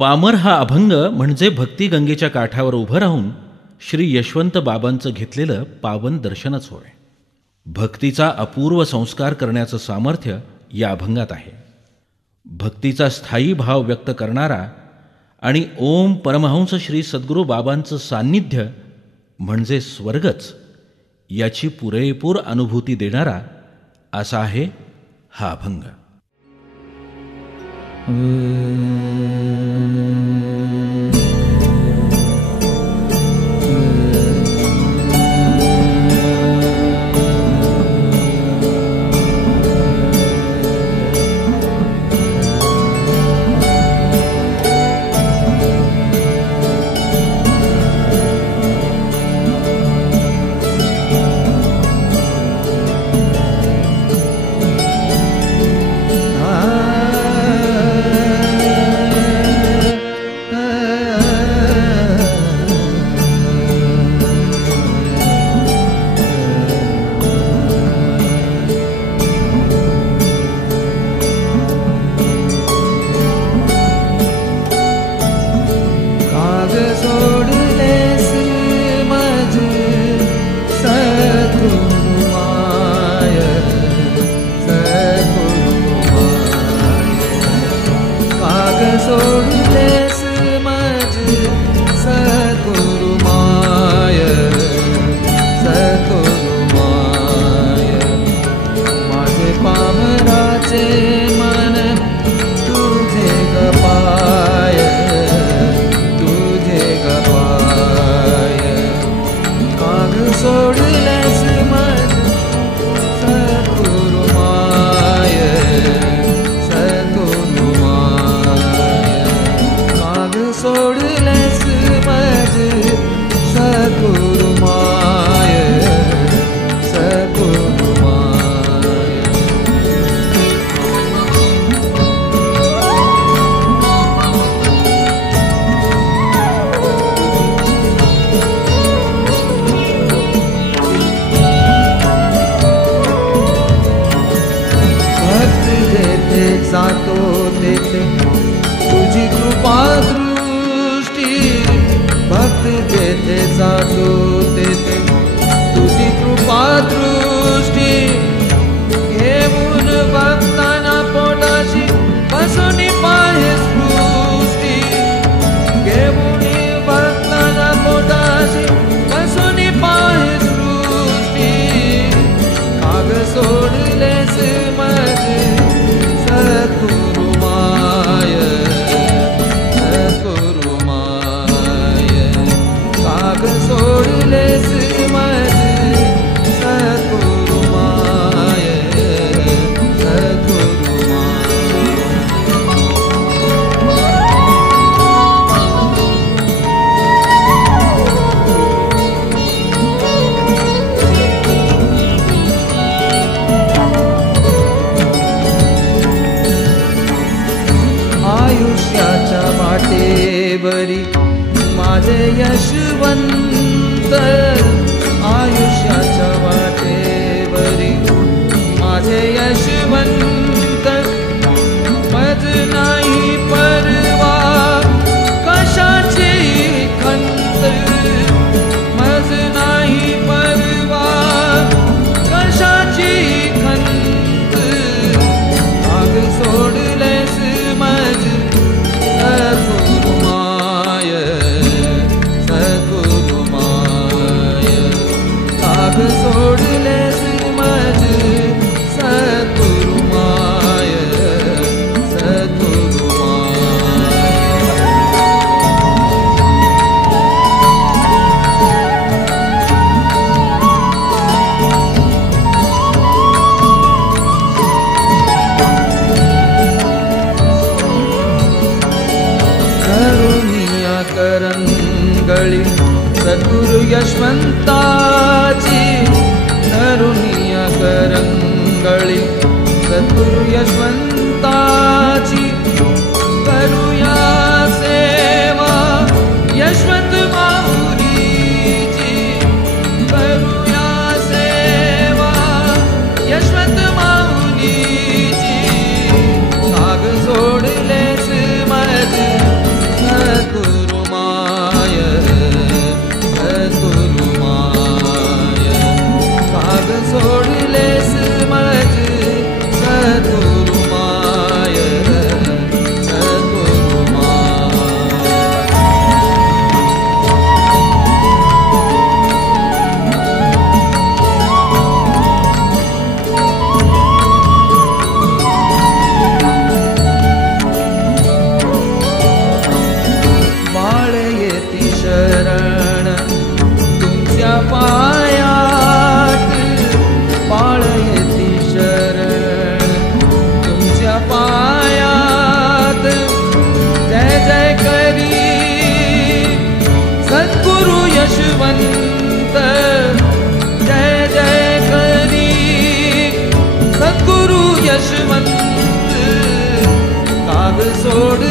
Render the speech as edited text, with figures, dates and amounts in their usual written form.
पामर हा अभंग म्हणजे भक्तिगंगेच्या काठावर उभं राहून श्री यशवंत बाबांचं घेतलेलं पावन दर्शनच होय. भक्तीचा अपूर्व संस्कार करण्याचं सामर्थ्य या अभंगात आहे. भक्तीचा स्थायी भाव व्यक्त करणारा आणि ओम परमहंस श्री सद्गुरू बाबांचं सान्निध्य म्हणजे स्वर्गच याची पुरेपूर अनुभूती देणारा असा आहे हा अभंग. माझे यशवंत आयुष्याच्या वाटेवरी माझे यशवंत मज नाही परवा कशाची खंत मज नाही परवा कशाची खंत आग सोडलेस मज सोडलेस मज सद्गुरु माय सद्गुरु करुणिया करंगळी सद्गुरु यशवंताची करुणिया करंगळी सद्गुरु यशवंताची करूया सेवा यशवंत माऊलीची करूया सेवा यशवंत माऊलीची साग सोडलेस मज करी सद्गुरु यशवंत जय जय करी सद्गुरु यशवंत काग सोड